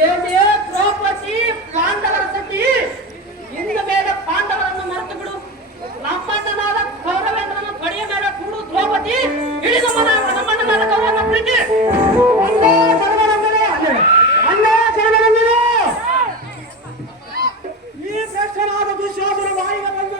ಏನೇ ದ್ರೌಪದಿ ಪಾಂಡವರ ಸತಿ, ಇನ್ನು ಮೇಲೆ ಪಾಂಡವರನ್ನು ಮರೆತು ಬಿಡು. ನಮ್ಮಣ್ಣನಾದ ಕೌರವೇಂದ್ರನ ತೊಡೆಯ ಮೇಲೆ ಕೂಡು ದ್ರೌಪದಿ. ಇಳಿದ ನಮ್ಮಣ್ಣನಾದ ಕೌರವನ ಪ್ರೀತಿ ಈ ಶ್ರೇಷ್ಠನಾದ ದುಶ್ಯಾಸನ ಬಾಯಿಗೆ ಬಂದ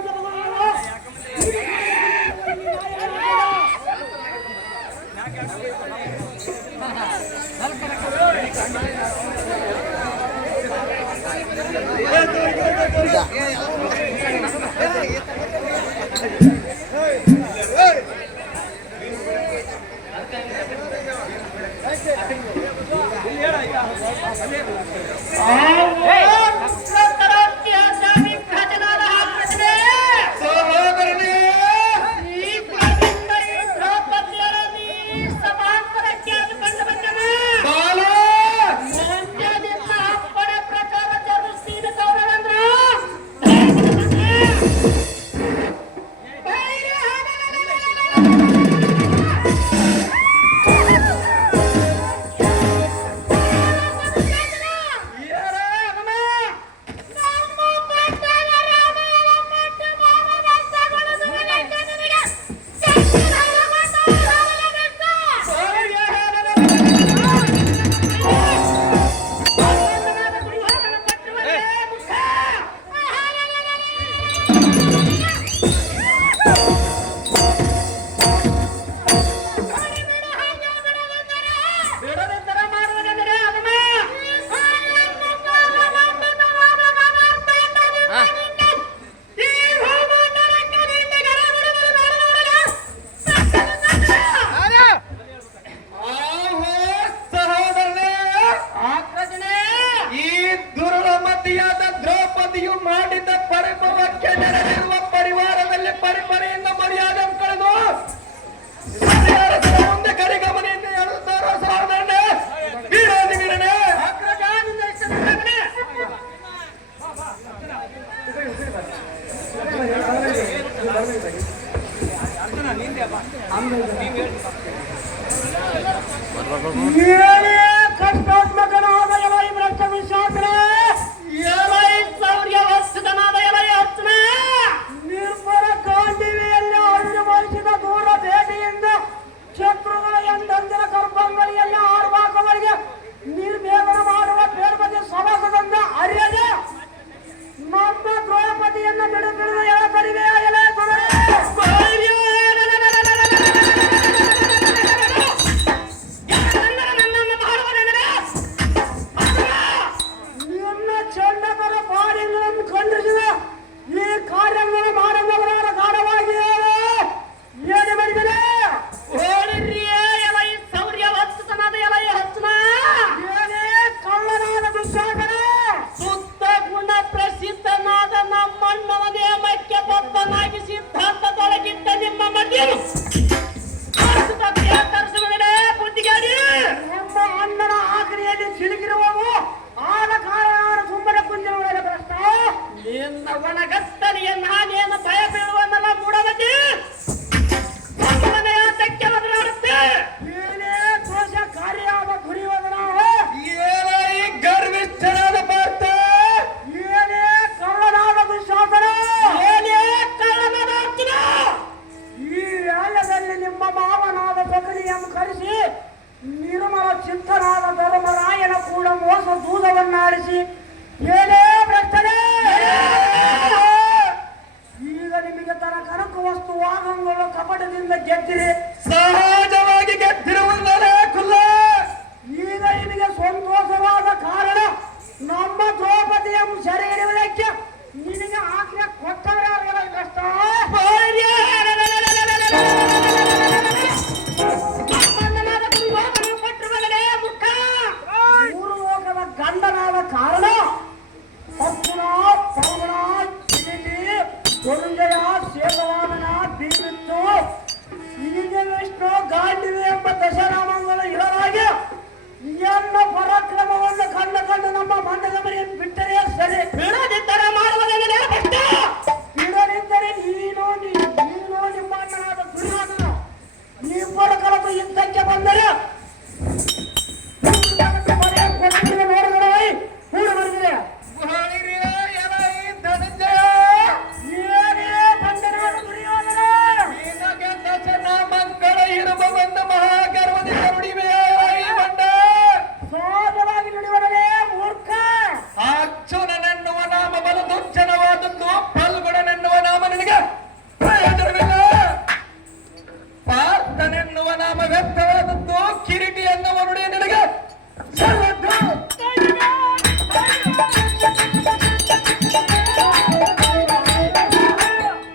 ಎನ್ನುವ ನಾಮ ವ್ಯಕ್ತವಾದದ್ದು ಕಿರೀಟಿ ಎನ್ನುವ ನುಡಿ ನಿನಗೆ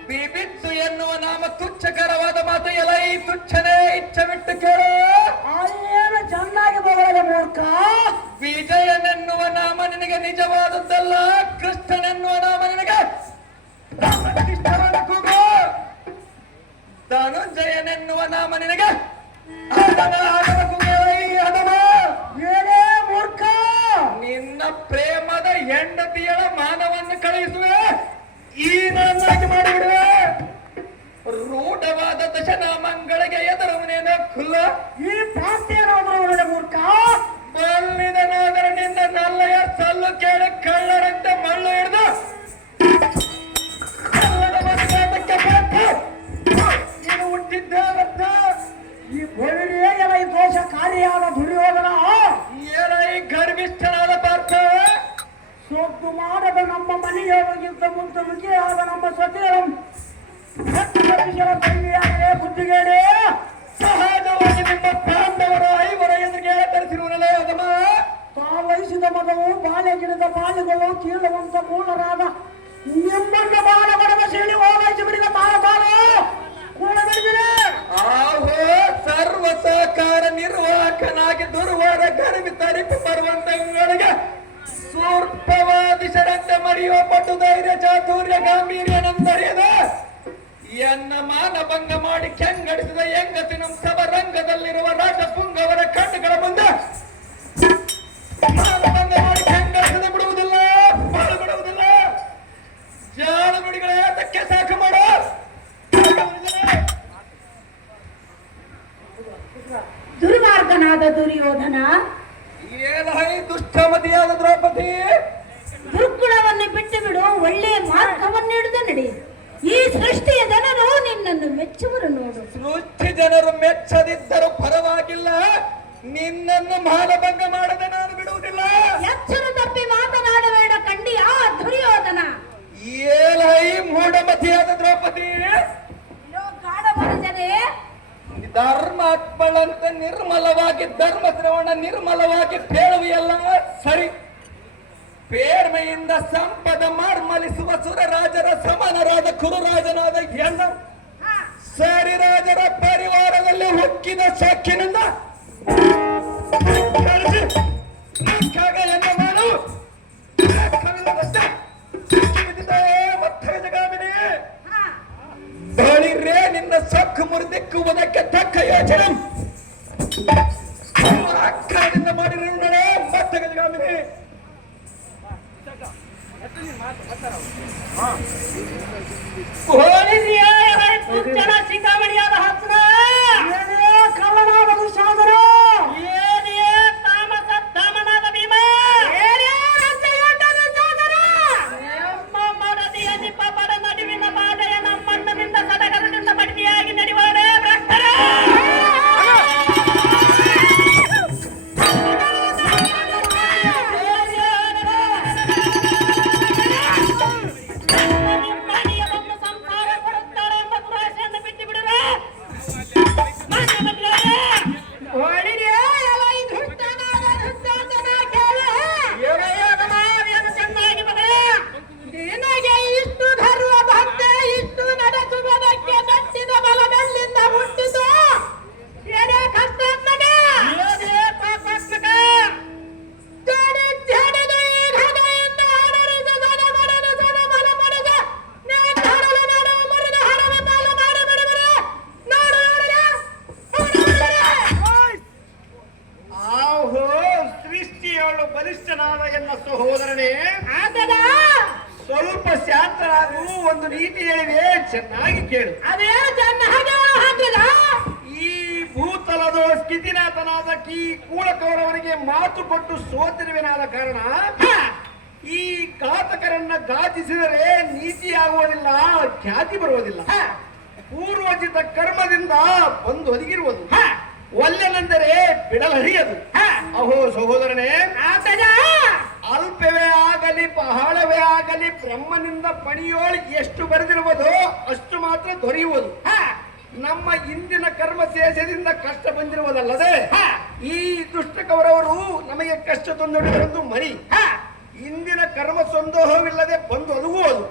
ಬಿಬಿತ್ತು ಎನ್ನುವ ನಾಮ ತುಚ್ಛಕರವಾದ ಮಾತು ಎಲೈ ತುಚ್ಛನೇ ಇಚ್ಛ ಬಿಟ್ಟು ಕೇಳು ಏನು ಚೆನ್ನಾಗಿ ಬರಲ್ಲ ಮೂರ್ಖ. ವಿಜಯನೆನ್ನುವ ನಾಮ ನಿನಗೆ ನಿಜವಾದದ್ದಲ್ಲ, ಕೃಷ್ಣನೆನ್ನುವ ನಾಮ ನಿನಗೆ ಕೂಗು. ಧನುಂಜಯನೆನ್ನುವ ನಾಮ ನಿನಗೆ ಏನೇ ಮೂರ್ಖ, ನಿನ್ನ ಪ್ರೇಮದ ಹೆಂಡತಿಯಳ ಮಾನವನ್ನು ಕಳುಹಿಸುವೆ, ಈ ನನ್ನಾಗಿ ಮಾಡಿಬಿಡುವೆ. ರೂಢವಾದ ದಶನಾಮಗಳಿಗೆ ಎದುರವನೇನ ಖುಲ್ಲ ಈ ಪ್ರಾಂತ್ಯನಾದ ಮೂರ್ಖ. ಬಲ್ಲಿದನಾದರೆ ನಿನ್ನ ನಲ್ಲಯ ಸಲ್ಲು ಕೇಳಿ ಕಳ್ಳರಂತೆ ಮಳ್ಳು ಹಿಡಿದು ನೀನು ಹುಟ್ಟಿದ್ದಾಗತ್ತ ಈ ಬಳಿಯೇ ಎಲ್ಲ ಈ ದೋಷಕಾರಿಯಾದ ದುರ್ಯೋಧನ, ಎಲೈ ಗರ್ಭಿಷ್ಠನಾದ ಪಾರ್ಥ, ಸೊದ್ದು ಮಾಡದ ನಮ್ಮ ಮನೆಯವರಿಗಿಂತ ಮುಂದೆ ರುಚಿಯಾದ ನಮ್ಮ ಸತಿಯಂ ಕೈಯಾಗಲೇ ಬುದ್ಧಿಗೇಡೆ. ಸಹಜವಾಗಿ ನಿಮ್ಮ ಪಾಂಡವರ ಐವರ ಎದುರಿಗೆ ತರಿಸಿರುವನಲ್ಲೇ ಅದಮ್ಮ. ತಾವಹಿಸಿದ ಮಗವು ಬಾಲ್ಯ ಗಿಡದ ಬಾಲ್ಯಗಳು ಕೀಳುವಂತ ಮೂಲರಾದ ನಿಮ್ಮನ್ನ ಬಾಲ ಬಡವ ಸೇರಿ ಓಲೈಸಿ ಬಿಡಿದ ತಾಳಕಾಲ ಕೂಡಬಿಡಿದಿದೆ. ಆಹೋ ಸರ್ವ ಸಹಕಾರ ನಿರ್ವಾಹಕನಾಗಿ ದುರ್ವಾದ ಗರ್ಭಿ ತರಿಪು ಬರುವಂತಗಳಿಗೆ ಸೂರ್ಪವಾದಿಶರಂತೆ ಮರೆಯುವ ಪಟ್ಟು ಧೈರ್ಯ ಚಾತುರ್ಯ ಗಾಂಭೀರ್ಯ ನಂದರಿಯದ ಎನ್ನ ಮಾನಭಂಗ ಮಾಡಿ ಕೆಂಗಡಿಸಿದ ಹೆಂಗಸಿನ ಸಭರಂಗದಲ್ಲಿರುವ ರಾಜಪುಂಗವರ ಕಣ್ಣುಗಳ ಮುಂದೆ ಮಾನಭಂಗ ಮಾಡಿ ಕೆಂಗಡಿಸದೆ ಬಿಡುವುದಿಲ್ಲ, ಬಾಳು ಬಿಡುವುದಿಲ್ಲ. ಜಾಳ ನುಡಿಗಳೇ ಅದಕ್ಕೆ ಸಾಕು ಮಾಡು. ದುರ್ಮಾರ್ಗನಾದ ದುರ್ಯೋಧನ, ಏಲೈ ದುಷ್ಟಮತಿಯಾದ ದ್ರೌಪದಿ, ದುರ್ಗುಣವನ್ನು ಬಿಟ್ಟು ಬಿಡು, ಒಳ್ಳೆಯ ಮಾರ್ಗವನ್ನು ಹಿಡಿದು ನಡಿ. ಈ ಸೃಷ್ಟಿಯ ಜನರು ನಿನ್ನನ್ನು ಮೆಚ್ಚುವರು ನೋಡು. ಸೃಷ್ಟಿ ಜನರು ಮೆಚ್ಚದಿದ್ದರೂ ಪರವಾಗಿಲ್ಲ, ನಿನ್ನನ್ನು ಮಾನಭಂಗ ಮಾಡದೆ ನಾನು ಬಿಡುವುದಿಲ್ಲ. ಎಚ್ಚರ ತಪ್ಪಿ ಮಾತನಾಡಬೇಡ ಕಂಡಿಯ ದುರ್ಯೋಧನ. ಏಲೈ ಮೂಢಮತಿಯಾದ ದ್ರೌಪದಿ, ಗಾಢ ಮನುಜನೇ, ಧರ್ಮಾತ್ಮಳಂತೆ ನಿರ್ಮಲವಾಗಿ ಧರ್ಮ ಶ್ರವಣ ನಿರ್ಮಲವಾಗಿ ಪೇಳುವೆಯಲ್ಲ ಸರಿ. ಪೇರ್ಮೆಯಿಂದ ಸಂಪದ ಮಾರ್ಮಲಿಸುವ ಸುರರಾಜರ ಸಮನರಾದ ಕುರುರಾಜನಾದ ಎಲ್ಲ ಸರಿರಾಜರ ಪರಿವಾರದಲ್ಲಿ ಹುಕ್ಕಿದ ಸಾಕ್ಷಿನಿಂದ ಎಲ್ಲ ಮಾಡು. ಬಳಿರೇ ನಿನ್ನ ಸಕ್ಕು ಮುರಿದಿಕ್ಕುವುದಕ್ಕೆ ತಕ್ಕ ಯೋಚನೆ ಅಕ್ಕದಿಂದ ಮಾಡಿರೋಣ ಮತ್ತೆ ಗಜಗಾಮಿನಿ. ಶಿಖಾಮಣಿಯಾದ ಹತ್ರ ಕಳ್ಳನಾದ ದುಶಾಸನ, ಏನೇ ತಾಮಸ ಧಾಮನಾದ ಭೀಮ, ನಮ್ಮ ಮಡದಿಯ ನಿಪ್ಪಪಡ ನಡುವಿನ ಬಾಧೆಯ ನಮ್ಮಣ್ಣನಿಂದ ಸಡಗರದಿಂದ ಬಡ್ಡಿಯಾಗಿ ನಡೆಯುವವರೇ ಭ್ರಷ್ಟರ. ಬಲಿಷ್ಠನಾದ ಎನ್ನ ಸಹೋದರನೇ, ಸ್ವಲ್ಪ ಶಾಸ್ತ್ರಾಗೂ ಒಂದು ನೀತಿ ಹೇಳಿದೆ, ಚೆನ್ನಾಗಿ ಕೇಳು. ಅದೇ ಈ ಭೂತಲದ ಸ್ಥಿತಿನಾಥನಾದ ಈ ಕೂಳಕವರವರಿಗೆ ಮಾತು ಕೊಟ್ಟು ಸೋತಿರುವೆನಾದ ಕಾರಣ ಈ ಘಾತಕರನ್ನ ಘಾತಿಸಿದರೆ ನೀತಿ ಆಗುವುದಿಲ್ಲ, ಖ್ಯಾತಿ ಬರುವುದಿಲ್ಲ. ಪೂರ್ವಜಿತ ಕರ್ಮದಿಂದ ಬಂದು ಒದಗಿರುವುದು, ಒಲ್ಲೆನೆಂದರೆ ಬಿಡಲರಿಯದು. ಅಹೋ ಸಹೋದರನೇ, ಅಲ್ಪವೇ ಆಗಲಿ ಬಹಳವೇ ಆಗಲಿ ಬ್ರಹ್ಮನಿಂದ ಪಣಿಯೋಳು ಎಷ್ಟು ಬರೆದಿರುವುದೋ ಅಷ್ಟು ಮಾತ್ರ ದೊರೆಯುವುದು. ನಮ್ಮ ಇಂದಿನ ಕರ್ಮ ಶೇಷದಿಂದ ಕಷ್ಟ ಬಂದಿರುವುದಲ್ಲದೆ ಹ. ಈ ದುಷ್ಟ ಕೌರವರು ನಮಗೆ ಕಷ್ಟ ತಂದೊಡ್ಡಿದರೊಂದು ಮರಿ ಇಂದಿನ ಕರ್ಮ ಸಂದೋಹವಿಲ್ಲದೆ ಬಂದು ಒದಗುವುದು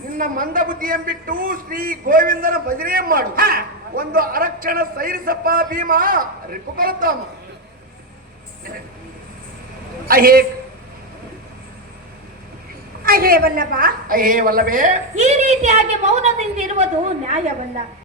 ನಿನ್ನ ಮಂದ ಬುದ್ಧಿಯಂಬಿಟ್ಟು ಶ್ರೀ ಗೋವಿಂದನ ಭಜನೆ ಮಾಡು ಒಂದು ಅರಕ್ಷಣ ಸೈರಿಸಪ್ಪ ಭೀಮ ರಿಪುಕರತಾಮ ಅಹೇ ಅಹೇ ವಲ್ಲಭ, ಅಹೇ ವಲ್ಲವೇ ಈ ರೀತಿಯಾಗಿ ಮೌನದಿಂದ ಇರುವುದು ನ್ಯಾಯವಲ್ಲ.